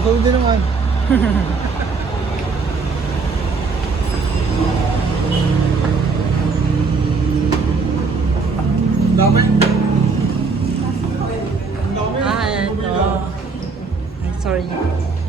Nakakawin din naman. Dami. Ito. Ay, sorry. Welcome.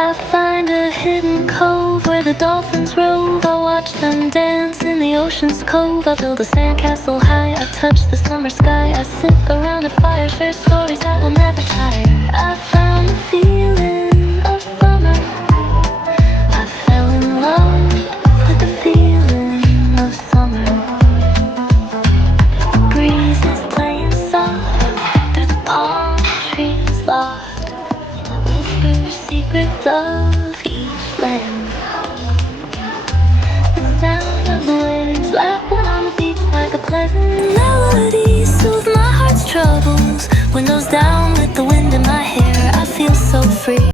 I find a hidden cove where the dolphins rove. I watch them dance in the ocean's cove. I build a sandcastle high, I touch the summer sky. I sit around a fire, share stories that will never tire. I found the feeling of summer. I fell in love with the feeling of summer. Breeze is playing soft through the palm trees lost. Whisper secrets of each land. The sound of the waves lapping on the beach like a pleasant melody soothes my heart's troubles. Windows down with the wind in my hair, I feel so free.